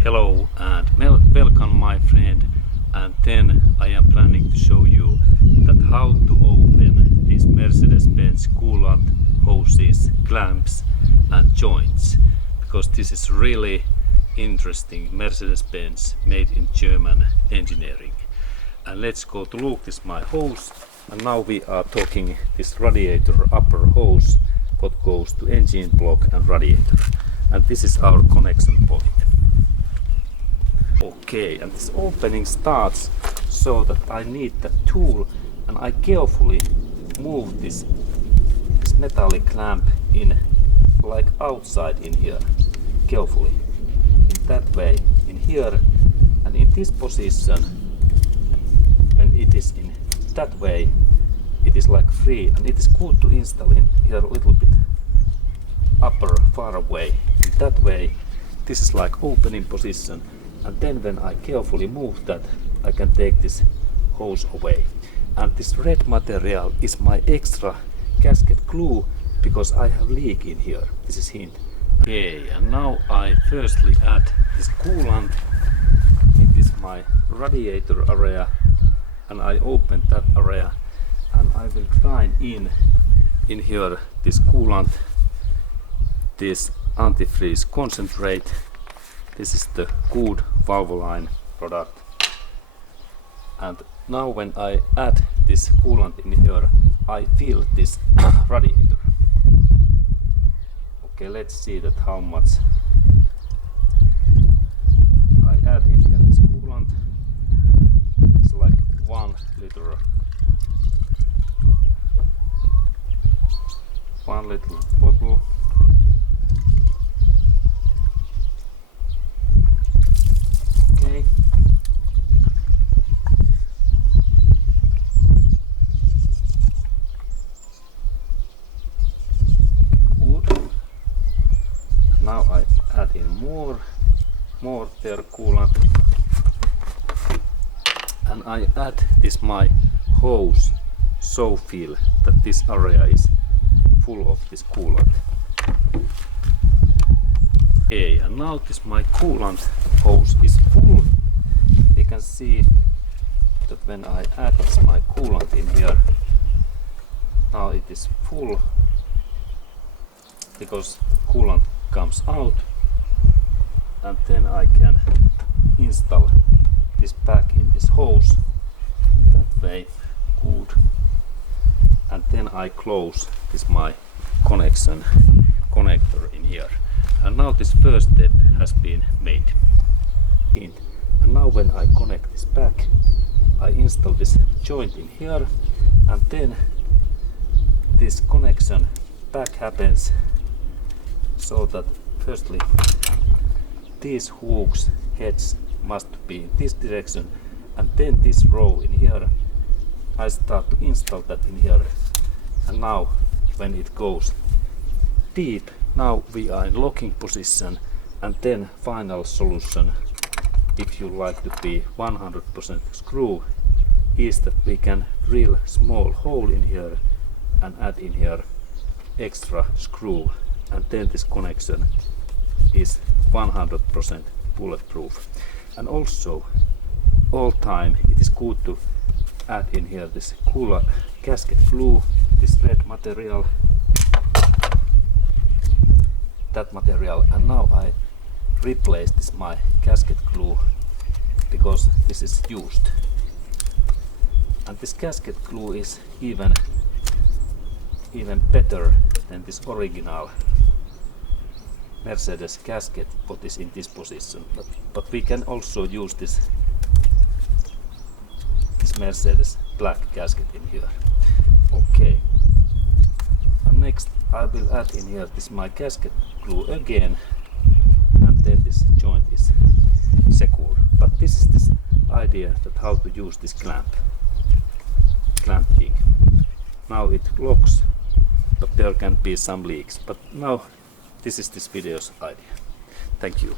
Hello and welcome my friend, and then I am planning to show you that how to open these Mercedes-Benz coolant hoses, clamps and joints, because this is really interesting Mercedes-Benz made in German engineering. And let's go to look this my hose, and now we are talking this radiator upper hose what goes to engine block and radiator, and this is our connection point. Okay, and this opening starts so that I need the tool, and I carefully move this metallic clamp in like outside in here, carefully in that way in here, and in this position when it is in that way it is like free, and it is good to install in here a little bit upper far away in that way. This is like opening position, and then when I carefully move that I can take this hose away. And this red material is my extra gasket glue because I have leak in here. This is hint. Okay, and now I firstly add this coolant in this my radiator area, and I open that area, and I will grind in here this coolant, this antifreeze concentrate. This is the good Valvoline product. And now when I add this coolant in here, I fill this radiator. Okay, let's see that how much I add in here this coolant. It's like 1 liter. 1 little bottle. Okay. Good. Now I add in more their coolant, and I add this my hose so feel that this area is full of this coolant. Okay, and now this my coolant hose is full. You can see that when I add this my coolant in here, now it is full because coolant comes out, and then I can install this back in this hose that way. Good. And then I close this my connection connector in here. And now this first step has been made. And now when I connect this back, I install this joint in here, and then this connection back happens so that firstly these hooks heads must be in this direction, and then this row in here I start to install that in here. And now when it goes deep, now we are in locking position, and then final solution, if you like to be 100% screw, is that we can drill small hole in here and add in here extra screw, and then this connection is 100% bulletproof. And also all time it is good to add in here this cooler gasket glue, this red material, that material. And now I replace this my gasket glue because this is used, and this gasket glue is even better than this original Mercedes gasket what is in this position, but we can also use this Mercedes black gasket in here. Okay, and next I will add in here this my gasket glue again, and then this joint is secure. But this is this idea that how to use this clamp thing. Now it locks, but there can be some leaks, but now this is this video's idea. Thank you.